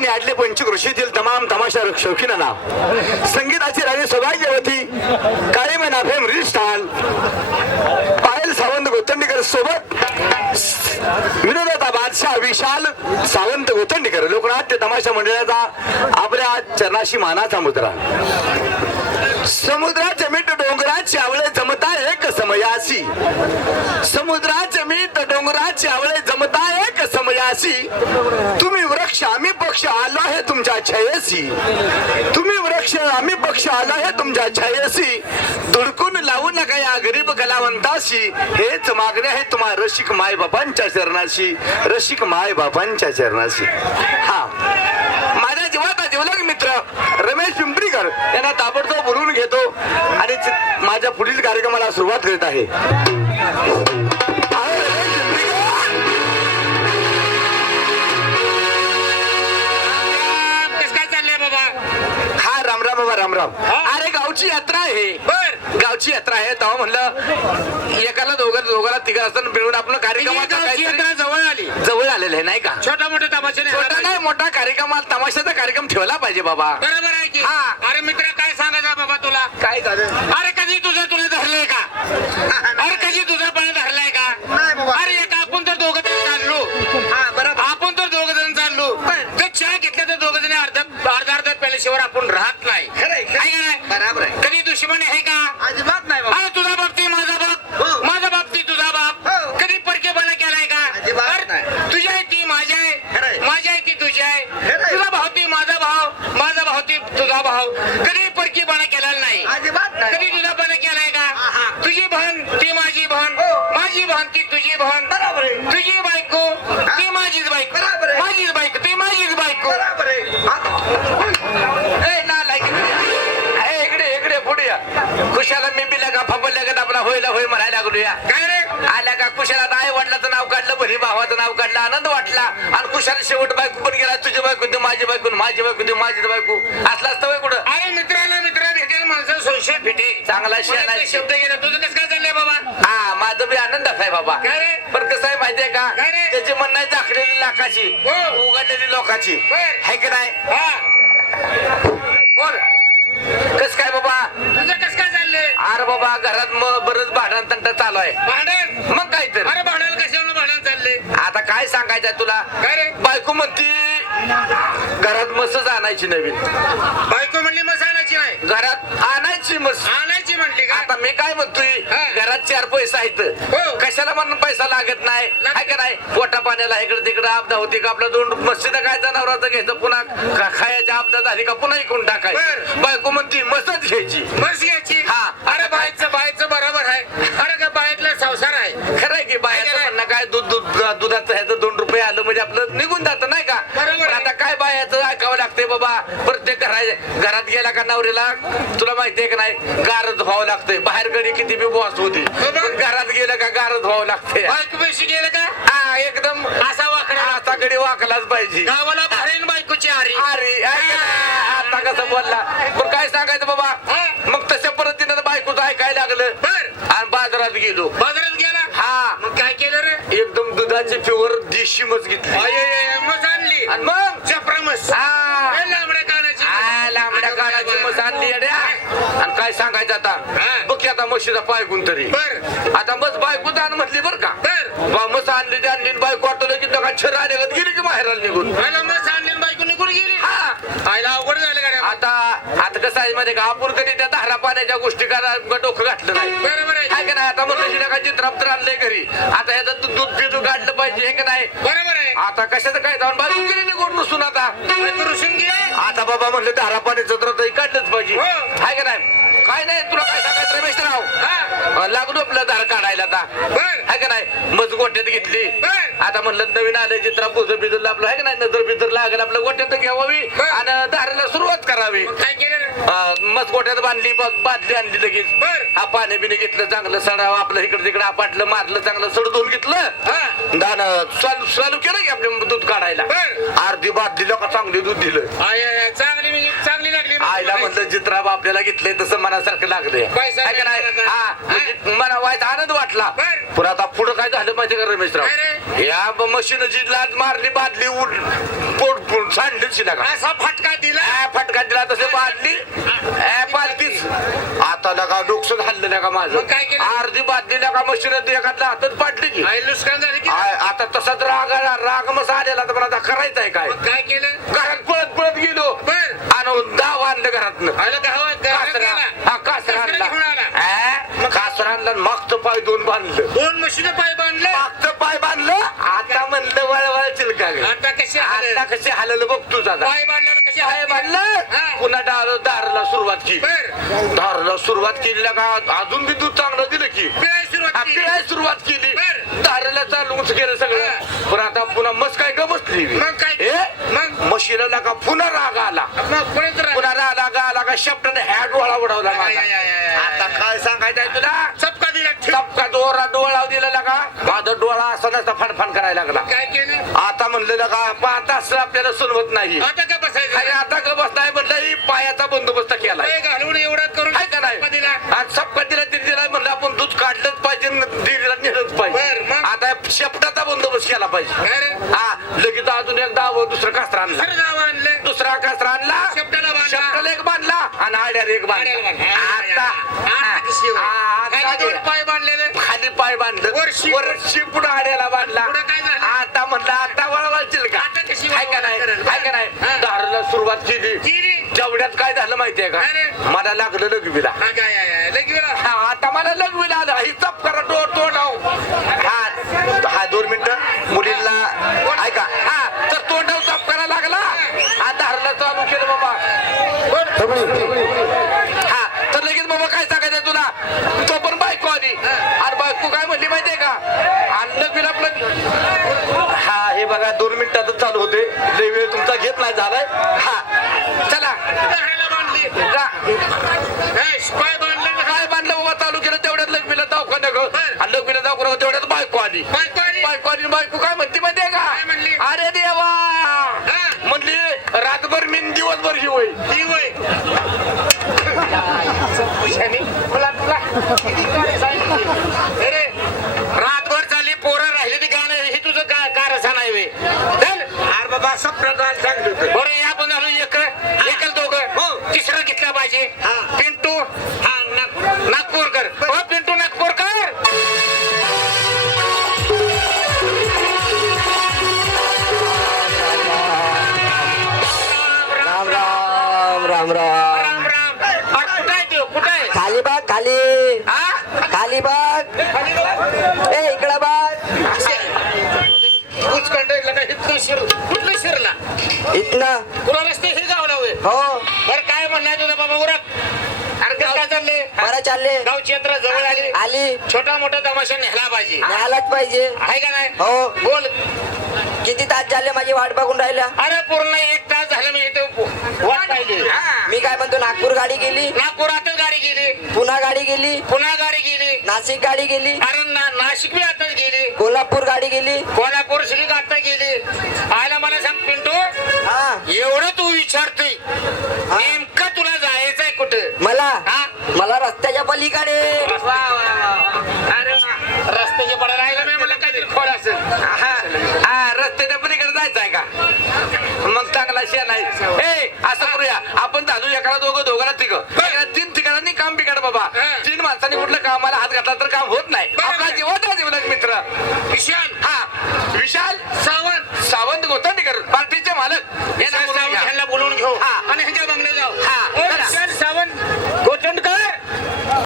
आणि आडले पंचकृषीतील तमाम तमाशा शौकीनांना संगीताची राणी सौभाग्यवती कायम नाफे मृष्ठान पायल सावंत गोतंडीकर सोबत विनोदाचा बादशाह विशाल सावंत गोतंडीकर लोकनाट्य तमाशा मंडळाचा आपल्या चरणाशी मानाचा मुद्रा. समुद्राचे मीठ डोंगराचे आवळे जमता एक समयासी, समुद्राचे मीठ डोंगराचे आवळे जमता एक समयासी. तुम्ही वृक्ष आम्ही पक्ष आलो आहे तुमच्या छायेसी, तुम्ही वृक्ष आम्ही पक्ष आलो आहे तुमच्या छायेसी. धुडकून लावू नका या गरीब कलावंताशी, हेच मागणे आहे तुम्हा रसिक माय बापांच्या चरणाशी, रसिक माय बापांच्या चरणाशी. हा माझ्या जीवाचा जीवलग मित्र रमेश पिंपरीकर यांना ताबडतोब बोलून घेतो आणि माझ्या पुढील कार्यक्रमाला सुरुवात करीत आहे. राम राम. अरे गावची यात्रा आहे. बर गावची यात्रा आहे तेव्हा म्हणलं एकाला दोघाला तिघा असताना मिळून आपण कार्यक्रमात जवळ आलेलं आहे नाही का. छोटा मोठा तमाशा छोटा नाही मोठा कार्यक्रमात तमाशाचा कार्यक्रम ठेवला पाहिजे बाबा. बरोबर आहे की. अरे मित्र काय सांगायचं बाबा तुला काय झालं. अरे कधी तुला धरलंय का. अरे कधी तुझा पण धरलाय का. अरे एक आपण तर दोघं जण चाललो. आपण तर दोघं जण चाललो तर चहा घेतल्या तर दोघं जण अर्धा प्याल्याशिवाय आपण राहत नाही. बरोबर आहे. कधी दुश्मनी आहे का. अजिबात नाही. अरे तुझा बाप माझा बाप, माझा बाप तुझा बाप. कधी परकेपणा केलाय का. तुझी आहे ती माझी आहे, माझी आहे ती तुझी आहे. तुझा भाव ती माझा भाव, माझा भाव ती तुझा भाव. कधी परकेपणा केलेला नाही. कधी तुझा पणा केलाय का. तुझी बहन ती माझी बहन, माझी बहन ती तुझी बहन. बरोबर आहे. तुझी बायको ती माझीच बायको, माझीच बायको ती माझीच बायको. बरोबर आहे. कुशाला मी बिला का फपल्या का आपला होईला होय म्हणायला लागलो या. काय रे आल्या का कुशाला आई वडिलाचं नाव काढलं, बहिणी भावाचं नाव काढलं, आनंद वाटला. आणि कुशाला शेवट बायको पण गेला. तुझी बायको ती माझी बायको, माझी बायको ती माझी बायको. असला असतं कुठं. अरे मित्राला मित्र भेटेल माणसं संशय भेटे. चांगला शब्द गेला. तुझं कसं काय चाललंय बाबा. हा माझं बी आनंदात आहे बाबा. काय रे पण कसं आहे माहितीये का. त्याची म्हणणं झाकलेली लाखाची उघडलेली लोकाची आहे की नाही. बोल कस काय बाबा. तुझं कस काय चाललंय. अरे बाबा घरात बरंच भांडण तंट चालू आहे. भांडण मग काय तर. अरे भांडण कशावर भांडण चालले. आता काय सांगायचं तुला. काय रे बायको म्हणती घरात मसच आणायची नवीन. बायको म्हणली मस आणायची नाही. घरात आणायची मस आणायची म्हणली का. आता मी काय म्हणतोय घरात 4 पैसा आहेत. कशाला म्हणून पैसा लागत नाही आहे का नाही. पोटा पाण्याला इकडे तिकडे आपदा होती का. आपला 2 मस्जिद काय जनावरांचं घ्यायचं पुन्हा खायची आपदा झाली का पुन्हा इकडून टाकायचं. बायको म्हणती मसच घ्यायची. मस घ्यायची. हा अरे बायचं बरोबर आहे. अरे का बायतला संसार आहे. खरं आहे की बायचं म्हणणं काय दुधाचं ह्याचं 2 रुपये आलं म्हणजे आपलं निघून जातं नाही का. आता काय बायाचं ऐकावं लागतंय बाबा. प्रत्येक घरात गेला का नवरीला तुला माहितीये का नाही गारच व्हावं लागतंय. बाहेर गडी किती बी बॉस होती पण घरात गेलं का गारच व्हावं लागतंय. पैसे गेलं का हा एकदम असा वाकडा असा गडी वाकलाच पाहिजे. गावाला बाहेर बायकोची आरी आरी. आता कसं बोलला पण काय सांगायचं बाबा. मग तशा पद्धतीनं बायकोचं ऐकायला लागलं. आणि बाजारात गेलो. बाजारात गेला. हा मग काय केलं रे. एकदम दुधाची प्युअर देशी मस घेतली. मस आणली आणि मग चप्रमस लांबड्या काढायची लांबड्या काढायची मस आणली. आणि काय सांगायचं आता बघ की आता म्हशीचा पाय गुंतरी. आता मस बायको जाण म्हटली बर का. मस आणली ते आणली बायको वाटलं की छर आल्यागत गेली की बाहेर निघून. मस आणली बायको निघून गेली. हा आयला अवघड झालं का. आता कसं आहे मध्ये का आपण कधी त्या धारा पाण्याच्या गोष्टी करा डोकं घातलं नाही. बरोबर आहे का नाही. आता म्हटलं का चित्रापत्र आणलंय घरी. आता ह्याचं दूध पिदू काढलं पाहिजे हे का नाही. बरोबर आहे. आता कशाचं काय जाऊन बाजू गेली निघून रुसून. आता रुसून गेली. आता बाबा म्हटलं धारा पाण्याचं तर काढलंच पाहिजे आहे का नाही. काय नाही तुला काय सांगायचं रमेशराव लागलो आपलं धार काढायला आता आहे का नाही. मज गोट्यात घेतली. आता म्हणलं नवीन आलं चित्रा पुजं बिजलं आपलं आहे का नाही. नजर बिजर लागेल आपलं गोट्यात घ्यावी आणि धाराला सुरुवात करावी. काय केलं मज गोट्यात बांधली बादली आणली लगेच. हा पाणी बिने घेतलं चांगलं सडावं आपलं इकडे तिकडे आपटलं मारलं चांगलं सड धुवून घेतलं. दान चालू केलं की आपलं दूध काढायला. अर्धी बादली लोक चांगली दूध दिलं. चांगली लागली. आईला म्हणलं चित्रा आपल्याला घेतलंय तसं मनासारखं लागलंय का नाही. हा मला वाईट आनंद वाटला. पण आता पुढं काय झालं माहिती का रमेशराव. या मशीन जी लाज मारली बादली पोट सांडली म्हशीला का असा फटका दिला फटका दिला तसे बादली पालतीच आता लगा डोकं हल्लं का माझं मग काय केलं? अर्धी बादली का म्हशीनं एखादल्या हातात पाडली की आई नुकसान झालं की आता तसाच राग आला राग मसा आलेला तर मला आता करायचंय काय मग काय केलं घरात पळत पळत गेलो बर आणि दाव आणलं घरातनं आलं गावात कासरा हा कासरा कासरा घेऊन आला. आणला कासरा आणला मागचं पाय दोन बांधलं 2 म्हशीनं पाय बांधले मागचं पाय बांधलं आता म्हणलं वळवळ चिलका ग. आता कशी आता कसे हाललं बघ तू आता पाय बांधल्यावर कशी पाय बांधलं पुन्हा दाराला सुरुवात केली बर दाराला सुरुवात केली का अजून बी दूध चांगलं दिलं की पिळायला सुरुवात केली. पिळायला सुरुवात केली बर. दाराला चालून केलं सगळं पण आता पुन्हा मस काय ग बसली मग काय? मग? म्हशीला का पुन्हा राग आला मग परत राहिलं. पुन्हा राग आला का शब्दाने ह्या डोळा उडवला माझा. I, I, I, I, I. आता काय सांगायचंय तुला चपका दिला चपका डोळा दिलेला का माझा डोळा असा नसता फणफण करायला लागला काय केलं आता म्हणलेलं का पाहता असं आपल्याला सुनवत नाही आता काय बसायचं अरे आता का बसताय म्हणलं ही पायाचा बंदोबस्त केला पाय घालून एवढा करून आहे का नाही चपका दिला आज सबका दिला दिला म्हणलं आपण दूध काढलंच पाहिजे दिला नेलंच बर, पाहिजे मग? आता शेपटाचा बंदोबस्त केला पाहिजे काय रे? हा लगेच अजून एक दाव दुसरं कासरा आणला खरं नाव आणलं दुसरा कासरा आणला शेपटाला बांधला. शेपटाला एक बांधला आणि आड्याला एक बांधला आड्याला बांधला. आता आता कशी होय? खाली आता 2 पाय बांधलेले खाली पाय बांधलं वरशी- वरशी पुढे आड्याला बांधला पुढं काय झालं? आता म्हणलं आता वळवायची का आता कशी आहे का नाही वळवायची? आहे का नाही हा. दारूला सुरुवात केली जिरी. जेवढ्यात काय झालं माहितीये का काय रे? मला लागलं लघवीला हा, काय, काय, काय. लगी वेळा. हा आता मला लघवीला आलं ही चप करा तोंडाव हा 2 मिनिटं मुलींना ऐका हा तर तोंडाव चप करा लागला हा दारूला चालू केलं बाबा हा तर लगेच बाबा काय सांगायचं तुला तो पण बायको आली आणि बायको काय म्हणली माहितीये का आणि लघवीला आपलं हा हे बघा 2 मिनिटातच चालू होते लय वेळ तुमचा घेत नाही झालाय हा चला राहायला बांधली. जा. हे, पाय बांधले ना. काय बांधलं बाबा चालू केलं तेवढ्यात लग्नीला दवाखाना आणि लग्नीला दवाखाना तेवढ्यात बायको आली बायको आली. बायको काय म्हणते माहितीये का काय म्हणली? अरे देवा म्हणली रातभर मी दिवसभर ही होई ही होय. अरे रातभर चालली पोरं राहिली ती गाणं हे तुझं काय रसा नाही वे अरे बाबा सप्रात सांगतो बरं या पण झालो एकल दोघं तिसरं घेतलं पाहिजे पिंटू हा नागपूरकर हो पिंटू नागपूरकर राम राम राम राम राम राम अरे कुठं आहे तो कुठं आहे खाली बाग खाली हा खाली बाग ए इकडं बाग कुठलं शिरला इथनं पुरा रस्ते हे गावला होय हो बरं काय म्हणणार तुझा बाबा उरक अरे कसं काय चालले बरं चालले गावची यात्रा जवळ आली आली छोटा मोठा तमाशा नेहला पाहिजे न्यायलाच पाहिजे आहे का नाही हो बोल किती तास झाले माझी वाट बघून राहिल्या अरे पूर्ण 1 तास झालं मी इथे वाट पाहिजे मी काय म्हणतो नागपूर गाडी गेली नागपुरातच गाडी गेली पुणा गाडी गेली पुन्हा गाडी गेली नाशिक गाडी गेली अरे नाशिक बी आताच गेली कोल्हापूर गाडी गेली कोल्हापूर श्री आता गेली आयला मला सांग पिंटू हा एवढं तू विचारतोय नेमकं तुला जायचंय कुठं मला हा? मला रस्त्याच्या पलीकडे अरे रस्त्याचे पडा राहिलं मी मला काय खोड असेल हा रस्त्याच्या पलीकडे जायचं आहे का मग चांगला शेण आहे ए असं करूया आपण झालो एकाला दोघांना तिघ 3 ठिकाणांनी काम बिघड बाबा 3 माणसांनी कुठलं कामाला हात घातला तर काम होत नाही आपला जीवनाचा जीवनात मित्र विशाल हा विशाल सावंत सावंत गोतंडे